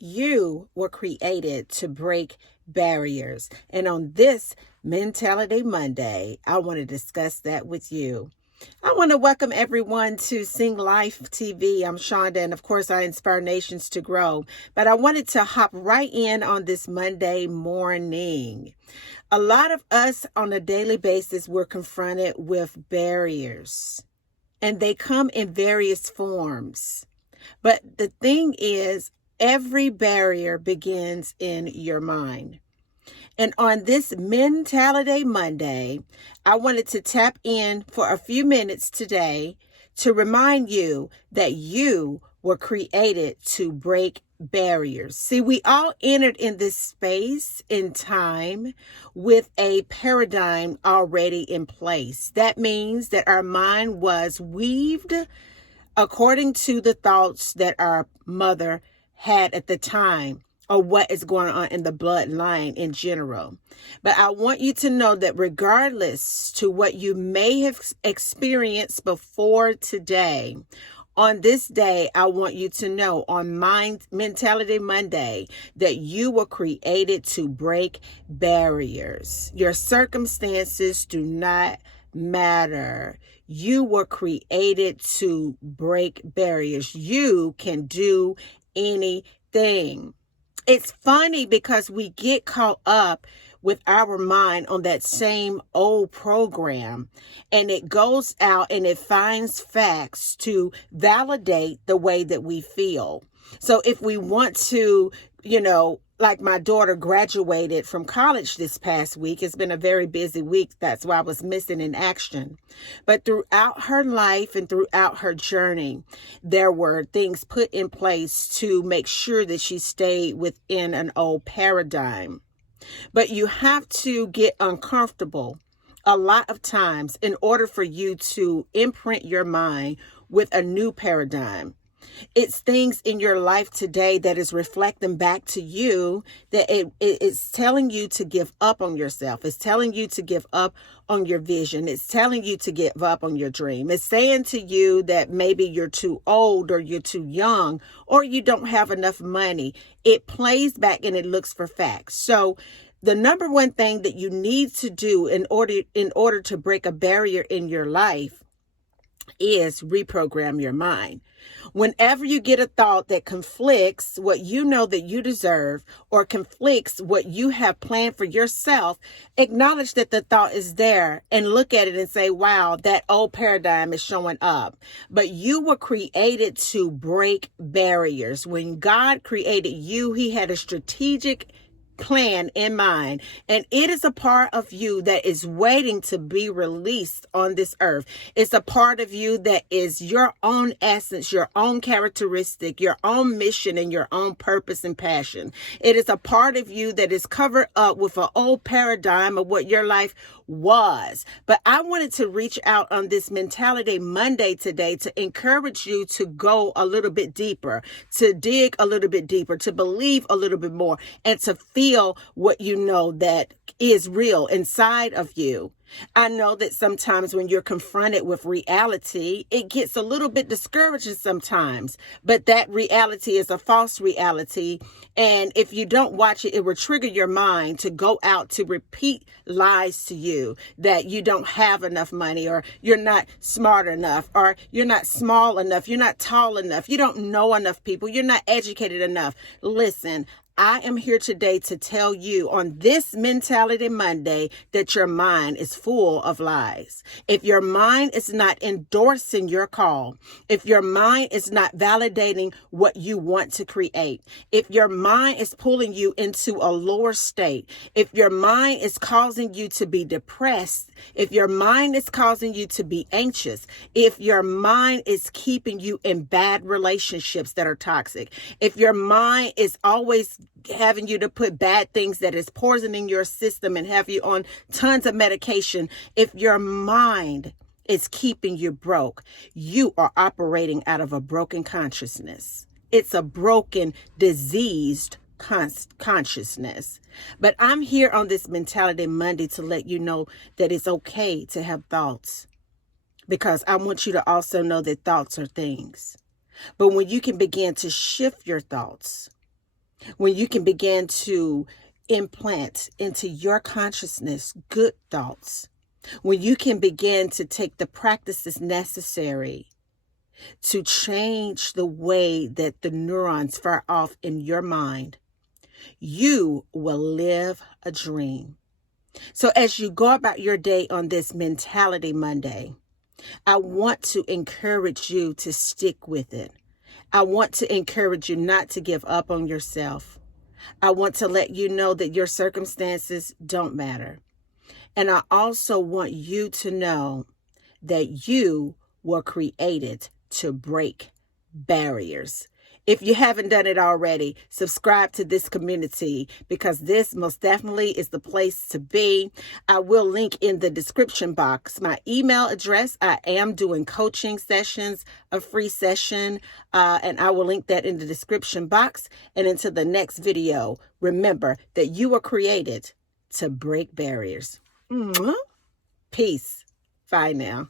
You were created to break barriers. And on this Mentality Monday, I want to discuss that with you. I want to welcome everyone to Sing Life TV. I'm Shonda, and of course, I inspire nations to grow. But I wanted to hop right in on this Monday morning. A lot of us on a daily basis, we're confronted with barriers, and they come in various forms. But the thing is, every barrier begins in your mind. And on this Mentality Monday, I wanted to tap in for a few minutes today to remind you that you were created to break barriers. See, we all entered in this space in time with a paradigm already in place. That means that our mind was weaved according to the thoughts that our mother had at the time, or what is going on in the bloodline in general. But I want you to know that regardless to what you may have experienced before today, on this day, I want you to know on Mentality Monday that you were created to break barriers. Your circumstances do not matter. You were created to break barriers. You can do anything. It's funny because we get caught up with our mind on that same old program, and it goes out and it finds facts to validate the way that we feel. So if we want to, like my daughter graduated from college this past week. It's been a very busy week. That's why I was missing in action. But throughout her life and throughout her journey, there were things put in place to make sure that she stayed within an old paradigm. But you have to get uncomfortable a lot of times in order for you to imprint your mind with a new paradigm. It's things in your life today that is reflecting back to you that it's telling you to give up on yourself. It's telling you to give up on your vision. It's telling you to give up on your dream. It's saying to you that maybe you're too old or you're too young or you don't have enough money. It plays back and it looks for facts. So the number one thing that you need to do in order to break a barrier in your life is reprogram your mind. Whenever you get a thought that conflicts what you know that you deserve or conflicts what you have planned for yourself, acknowledge that the thought is there and look at it and say, wow, that old paradigm is showing up. But you were created to break barriers. When God created you, He had a strategic plan in mind, and it is a part of you that is waiting to be released on this earth. It's a part of you that is your own essence, your own characteristic, your own mission, and your own purpose and passion. It is a part of you that is covered up with an old paradigm of what your life was. But I wanted to reach out on this Mentality Monday today to encourage you to go a little bit deeper, to dig a little bit deeper, to believe a little bit more, and to feel what you know that is real inside of you. I know that sometimes when you're confronted with reality, it gets a little bit discouraging sometimes, but that reality is a false reality. And if you don't watch it, it will trigger your mind to go out to repeat lies to you that you don't have enough money, or you're not smart enough, or you're not small enough, you're not tall enough, you don't know enough people, you're not educated enough. Listen, I am here today to tell you on this Mentality Monday that your mind is full of lies. If your mind is not endorsing your call, if your mind is not validating what you want to create, if your mind is pulling you into a lower state, if your mind is causing you to be depressed, if your mind is causing you to be anxious, if your mind is keeping you in bad relationships that are toxic, if your mind is always having you to put bad things that is poisoning your system and have you on tons of medication, if your mind is keeping you broke, you are operating out of a broken consciousness. It's a broken, diseased consciousness. But I'm here on this Mentality Monday to let you know that it's okay to have thoughts, because I want you to also know that thoughts are things. But when you can begin to shift your thoughts, when you can begin to implant into your consciousness good thoughts, when you can begin to take the practices necessary to change the way that the neurons fire off in your mind, you will live a dream. So as you go about your day on this Mentality Monday, I want to encourage you to stick with it. I want to encourage you not to give up on yourself. I want to let you know that your circumstances don't matter. And I also want you to know that you were created to break barriers. If you haven't done it already, subscribe to this community because this most definitely is the place to be. I will link in the description box my email address. I am doing coaching sessions, a free session, and I will link that in the description box. And until the next video, remember that you were created to break barriers. Peace. Bye now.